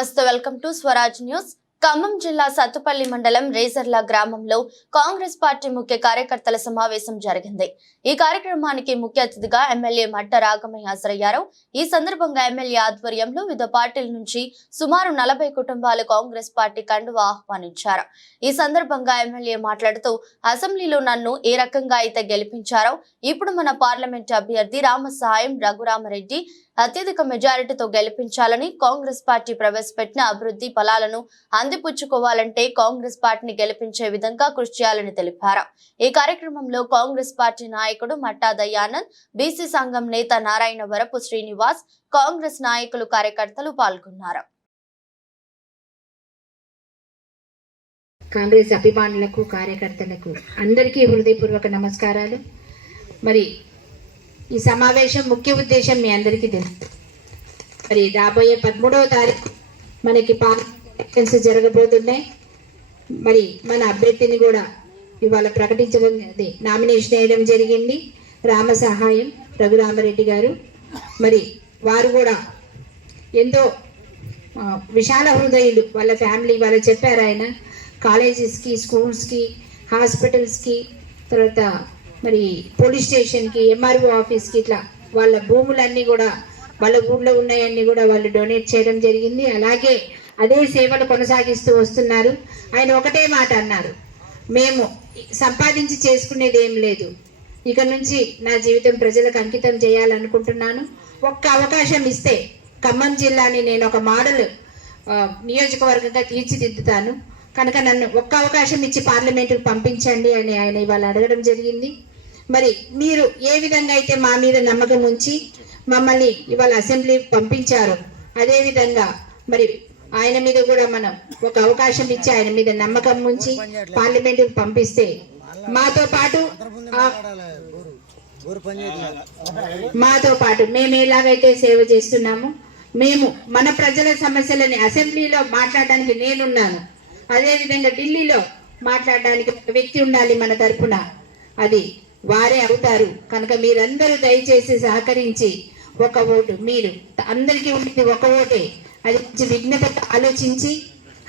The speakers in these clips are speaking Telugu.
నమస్తే, welcome to Swaraj news. Khammam జిల్లా సత్తుపల్లి మండలం రేజర్ల గ్రామంలో కాంగ్రెస్ పార్టీ ముఖ్య కార్యకర్తల సమావేశం జరిగింది. ఈ కార్యక్రమానికి ముఖ్య అతిథిగా ఎమ్మెల్యే మట్ట రాగమయ్య హాజరయ్యారు. ఈ సందర్భంగా ఎమ్మెల్యే ఆధ్వర్యంలో వివిధ పార్టీల నుంచి సుమారు 40 కుటుంబాలు కాంగ్రెస్ పార్టీ కండువా ఆహ్వానించారు. ఈ సందర్భంగా ఎమ్మెల్యే మాట్లాడుతూ, అసెంబ్లీలో నన్ను ఏ రకంగా అయితే గెలిపించారో ఇప్పుడు మన పార్లమెంట్ అభ్యర్థి రామసహాయం రఘురామరెడ్డి అత్యధిక మెజారిటీతో గెలిపించాలని, కాంగ్రెస్ పార్టీ ప్రవేశపెట్టిన అభివృద్ధి ఫలాలను అందిపుచ్చుకోవాలంటే కాంగ్రెస్ పార్టీని గెలిపించే విధంగా కృషి చేయాలని తెలిపారు. ఈ కార్యక్రమంలో కాంగ్రెస్ పార్టీ నాయకుడు మట్టా దయానంద్, బీసీ సంఘం నేత నారాయణ వరపు శ్రీనివాస్, కాంగ్రెస్ నాయకులు కార్యకర్తలు పాల్గొన్నారు. కాంగ్రెస్ అభిమానులకు కార్యకర్తలకు అందరికీ హృదయపూర్వక నమస్కారాలు. మరి ఈ సమావేశం ముఖ్య ఉద్దేశం మీ అందరికీ తెలుసు. మరి రాబోయే 13వ తారీఖు మనకి ఎలక్షన్స్ జరగబోతున్నాయి. మరి మన అభ్యర్థిని కూడా ఇవాళ ప్రకటించడం, నామినేషన్ వేయడం జరిగింది. రామసహాయం రఘురామరెడ్డి గారు. మరి వారు కూడా ఎంతో విశాల హృదయులు. వాళ్ళ ఫ్యామిలీ వాళ్ళు చెప్పారు, ఆయన కాలేజెస్కి, స్కూల్స్కి, హాస్పిటల్స్కి, తర్వాత మరి పోలీస్ స్టేషన్కి, ఎంఆర్ఓ ఆఫీస్కి, ఇట్లా వాళ్ళ భూములన్నీ కూడా వాళ్ళ ఊళ్ళో ఉన్నాయన్నీ కూడా వాళ్ళు డొనేట్ చేయడం జరిగింది. అలాగే అదే సేవలు కొనసాగిస్తూ వస్తున్నారు. ఆయన ఒకటే మాట అన్నారు, మేము సంపాదించి చేసుకునేది ఏం లేదు, ఇక నుంచి నా జీవితం ప్రజలకు అంకితం చేయాలనుకుంటున్నాను. ఒక్క అవకాశం ఇస్తే ఖమ్మం జిల్లాని నేను ఒక మోడల్ నియోజకవర్గంగా తీర్చిదిద్దుతాను, కనుక నన్ను ఒక్క అవకాశం ఇచ్చి పార్లమెంటుకు పంపించండి అని ఆయన ఇవాళ అడగడం జరిగింది. మరి మీరు ఏ విధంగా అయితే మా మీద నమ్మకం ఉంచి మమ్మల్ని ఇవాళ అసెంబ్లీ పంపించారో, అదేవిధంగా మరి ఆయన మీద కూడా మనం ఒక అవకాశం ఇచ్చి ఆయన మీద నమ్మకం ఉంచి పార్లమెంటుకు పంపిస్తే మాతో పాటు మేము ఎలాగైతే సేవ చేస్తున్నామో, మేము మన ప్రజల సమస్యలని అసెంబ్లీలో మాట్లాడడానికి నేనున్నాను, అదేవిధంగా ఢిల్లీలో మాట్లాడడానికి ఒక వ్యక్తి ఉండాలి మన తరఫున, అది వారే అవుతారు. కనుక మీరందరూ దయచేసి సహకరించి ఒక ఓటు, మీరు అందరికీ ఉంటుంది ఒక ఓటే, అది విఘ్నతతో ఆలోచించి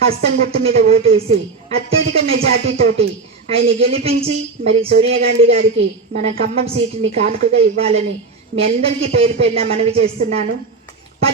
హస్తం గుర్తు మీద ఓటేసి అత్యధిక మెజార్టీ తోటి ఆయన గెలిపించి మరి సోనియా గాంధీ గారికి మన ఖమ్మం సీటుని కానుకగా ఇవ్వాలని మీ అందరికీ పేరు పేరున మనవి చేస్తున్నాను.